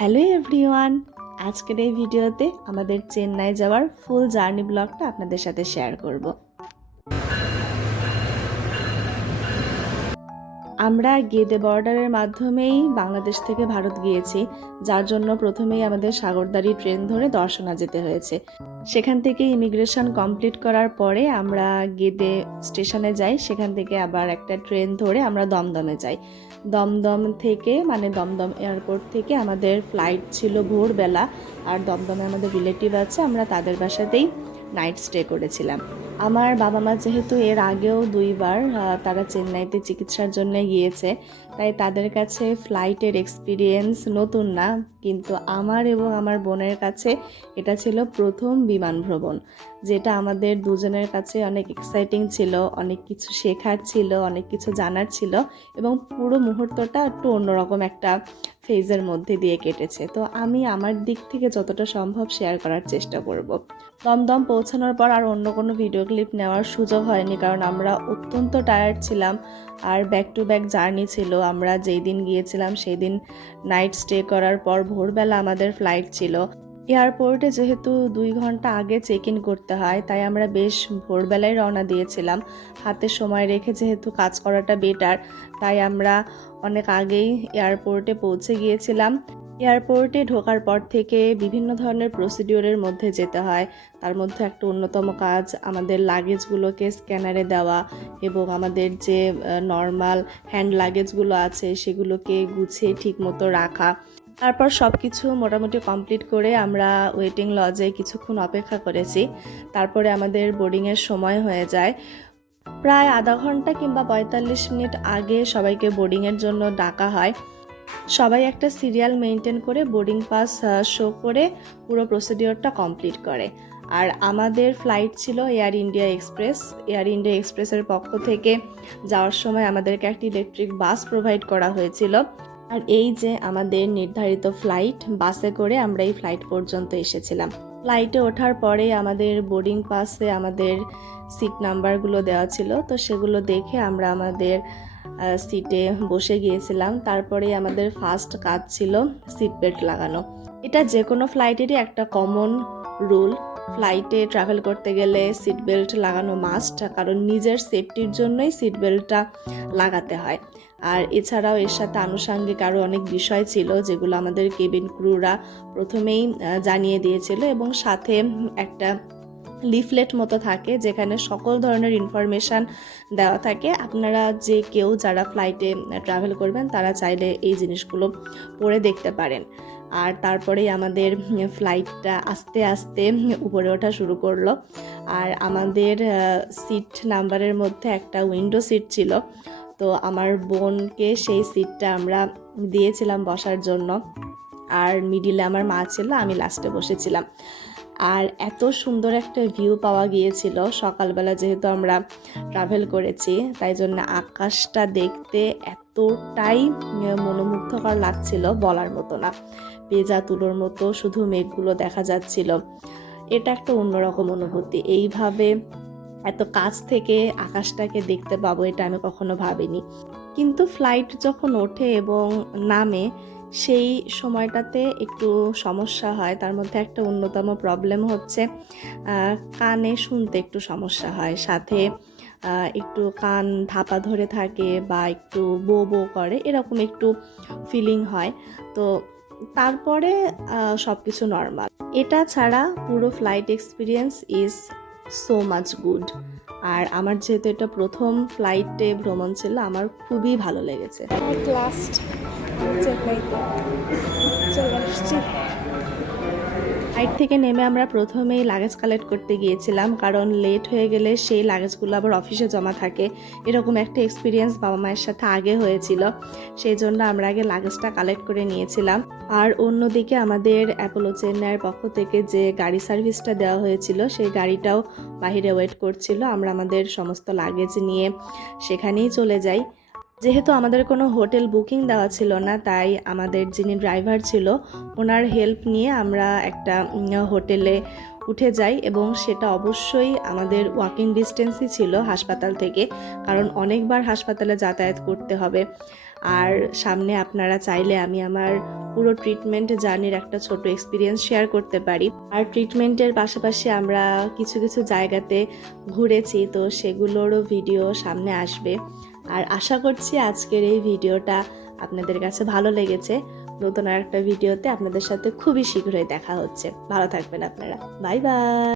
Hello everyone, আজকের এই ভিডিওতে আমাদের চেন্নাই যাওয়ার ফুল জার্নি ব্লগটা আপনাদের সাথে শেয়ার করব। আমরা গেদে বর্ডারের মাধ্যমেই বাংলাদেশ থেকে ভারত গিয়েছি, যার জন্য প্রথমেই আমাদের সাগরদাঁড়ি ট্রেন ধরে দর্শনা যেতে হয়েছে। সেখান থেকে ইমিগ্রেশন কমপ্লিট করার পরে আমরা গেদে স্টেশনে যাই, সেখান থেকে আবার একটা ট্রেন ধরে আমরা দমদমে যাই। দমদম থেকে দমদম এয়ারপোর্ট থেকে আমাদের ফ্লাইট ছিল ভোরবেলা, আর দমদমে আমাদের রিলেটিভ আছে, আমরা তাদের বাসাতেই নাইট স্টে করেছিলাম। আমার বাবা মা যেহেতু এর আগেও দুইবার তারা চেন্নাইতে চিকিৎসার জন্য গিয়েছে, তাই তাদের কাছে ফ্লাইটের এক্সপিরিয়েন্স নতুন না, কিন্তু আমার এবং আমার বোনের কাছে এটা ছিল প্রথম বিমান ভ্রমণ, যেটা আমাদের দুজনের কাছে অনেক এক্সাইটিং ছিল, অনেক কিছু শেখার ছিল, অনেক কিছু জানার ছিল, এবং পুরো মুহূর্তটা একটু অন্যরকম একটা ফেজের মধ্যে দিয়ে কেটেছে। তো আমি আমার দিক থেকে যতটা সম্ভব শেয়ার করার চেষ্টা করব। দমদম পৌঁছানোর পর আর অন্য কোনো ভিডিও ক্লিপ নেওয়ার সুযোগ হয়নি, কারণ আমরা অত্যন্ত টায়ার্ড ছিলাম আর ব্যাক টু ব্যাক জার্নি ছিল। আমরা যেই দিন গিয়েছিলাম সেই দিন নাইট স্টে করার পর ভোরবেলা আমাদের ফ্লাইট ছিল। এয়ারপোর্টে যেহেতু 2 ঘন্টা আগে চেক ইন করতে হয়, তাই আমরা বেশ ভোরবেলায় রওনা দিয়েছিলাম। হাতে সময় রেখে যেহেতু কাজ করাটা বেটার, তাই আমরা অনেক আগেই এয়ারপোর্টে পৌঁছে গিয়েছিলাম। এয়ারপোর্টে ঢোকার পর থেকে বিভিন্ন ধরনের প্রসিডিওরের মধ্যে যেতে হয়। তার মধ্যে একটা অন্যতম কাজ আমাদের লাগেজগুলোকে স্ক্যানারে দেওয়া এবং আমাদের যে নর্মাল হ্যান্ড লাগেজগুলো আছে সেগুলোকে গুছিয়ে ঠিকমতো রাখা। তারপর সব কিছু মোটামুটি কমপ্লিট করে আমরা ওয়েটিং লজে কিছুক্ষণ অপেক্ষা করেছি। তারপরে আমাদের বোর্ডিংয়ের সময় হয়ে যায়। প্রায় আধা ঘন্টা কিংবা 45 মিনিট আগে সবাইকে বোর্ডিংয়ের জন্য ডাকা হয়। সবাই একটা সিরিয়াল মেনটেন করে বোর্ডিং পাস শো করে পুরো প্রসিডিওরটা কমপ্লিট করে। আর আমাদের ফ্লাইট ছিল air India express. Air India এক্সপ্রেসের পক্ষ থেকে যাওয়ার সময় আমাদেরকে একটি ইলেকট্রিক বাস প্রোভাইড করা হয়েছিল। আর এই যে আমাদের নির্ধারিত ফ্লাইট, বাসে করে আমরা এই ফ্লাইট পর্যন্ত এসেছিলাম। ফ্লাইটে ওঠার পরে আমাদের বোর্ডিং পাসে আমাদের সিট নাম্বারগুলো দেওয়া ছিল, তো সেগুলো দেখে আমরা আমাদের সিটে বসে গিয়েছিলাম। তারপরে আমাদের ফার্স্ট কাজ ছিল সিট বেল্ট লাগানো। এটা যে কোনো ফ্লাইটেরই একটা কমন রুল। ফ্লাইটে ট্রাভেল করতে গেলে সিট বেল্ট লাগানো মাস্ট, কারণ নিজের সেফটির জন্যই সিট বেল্টটা লাগাতে হয়। আর এছাড়াও এর সাথে আনুষঙ্গিক আরও অনেক বিষয় ছিল, যেগুলো আমাদের কেবিন ক্রুরা প্রথমেই জানিয়ে দিয়েছিল, এবং সাথে একটা লিফলেট মতো থাকে যেখানে সকল ধরনের ইনফরমেশান দেওয়া থাকে। আপনারা যে কেউ যারা ফ্লাইটে ট্রাভেল করবেন তারা চাইলে এই জিনিসগুলো পড়ে দেখতে পারেন। আর তারপরেই আমাদের ফ্লাইটটা আস্তে আস্তে উপরে ওঠা শুরু করলো। আর আমাদের সিট নাম্বারের মধ্যে একটা উইন্ডো সিট ছিল, তো আমার বোনকে সেই সিটটা আমরা দিয়েছিলাম বসার জন্য। আর মিডিলে আমার মা ছিল, আমি লাস্টে বসেছিলাম। আর এত সুন্দর একটা ভিউ পাওয়া গিয়েছিল সকালবেলা, যেহেতু আমরা ট্রাভেল করেছি, তাই জন্য আকাশটা দেখতে এতটাই মনোমুগ্ধকর লাগছিল, বলার মতো না। ভেজা তুলোর মতো শুধু মেঘগুলো দেখা যাচ্ছিল। এটা একটা অন্যরকম অনুভূতি। এইভাবে এত কাছ থেকে আকাশটাকে দেখতে পাবো এটা আমি কখনো ভাবিনি। কিন্তু ফ্লাইট যখন ওঠে এবং নামে সেই সময়টাতে একটু সমস্যা হয়। তার মধ্যে একটা অন্যতম প্রবলেম হচ্ছে কানে শুনতে একটু সমস্যা হয়, সাথে একটু কান ধাপা ধরে থাকে বা একটু বো বো করে, এরকম একটু ফিলিং হয়। তো তারপরে সব কিছু নর্মাল। এটা ছাড়া পুরো flight experience is so much good. আর আমার যেহেতু এটা প্রথম ফ্লাইটে ভ্রমণ ছিল, আমার খুবই ভালো লেগেছে। লাস্ট ফ্লাইট থেকে নেমে আমরা প্রথমেই লাগেজ কালেক্ট করতে গিয়েছিলাম, কারণ লেট হয়ে গেলে সেই লাগেজগুলো আবার অফিসে জমা থাকে। এরকম একটা এক্সপিরিয়েন্স বাবা মায়ের সাথে আগে হয়েছিল, সেই জন্য আমরা আগে লাগেজটা কালেক্ট করে নিয়েছিলাম। আর অন্যদিকে আমাদের অ্যাপোলো চেন্নাইয়ের পক্ষ থেকে যে গাড়ি সার্ভিসটা দেওয়া হয়েছিল সেই গাড়িটাও বাহিরে ওয়েট করছিল। আমরা আমাদের সমস্ত লাগেজ নিয়ে সেখানেই চলে যাই। যেহেতু আমাদের কোনো হোটেল বুকিং দেওয়া ছিল না, তাই আমাদের যিনি ড্রাইভার ছিল ওনার হেল্প নিয়ে আমরা একটা হোটেলে উঠে যাই, এবং সেটা অবশ্যই আমাদের ওয়াকিং ডিস্টেন্সই ছিল হাসপাতাল থেকে, কারণ অনেকবার হাসপাতালে যাতায়াত করতে হবে। আর সামনে আপনারা চাইলে আমি আমার পুরো ট্রিটমেন্ট জার্নির একটা ছোট এক্সপিরিয়েন্স শেয়ার করতে পারি। আর ট্রিটমেন্টের পাশাপাশি আমরা কিছু কিছু জায়গাতে ঘুরেছি, তো সেগুলোরও ভিডিও সামনে আসবে। আর আশা করছি আজকের এই ভিডিওটা আপনাদের কাছে ভালো লেগেছে। নতুন আর একটা ভিডিওতে আপনাদের সাথে খুবই শীঘ্রই দেখা হচ্ছে। ভালো থাকবেন আপনারা। Bye bye.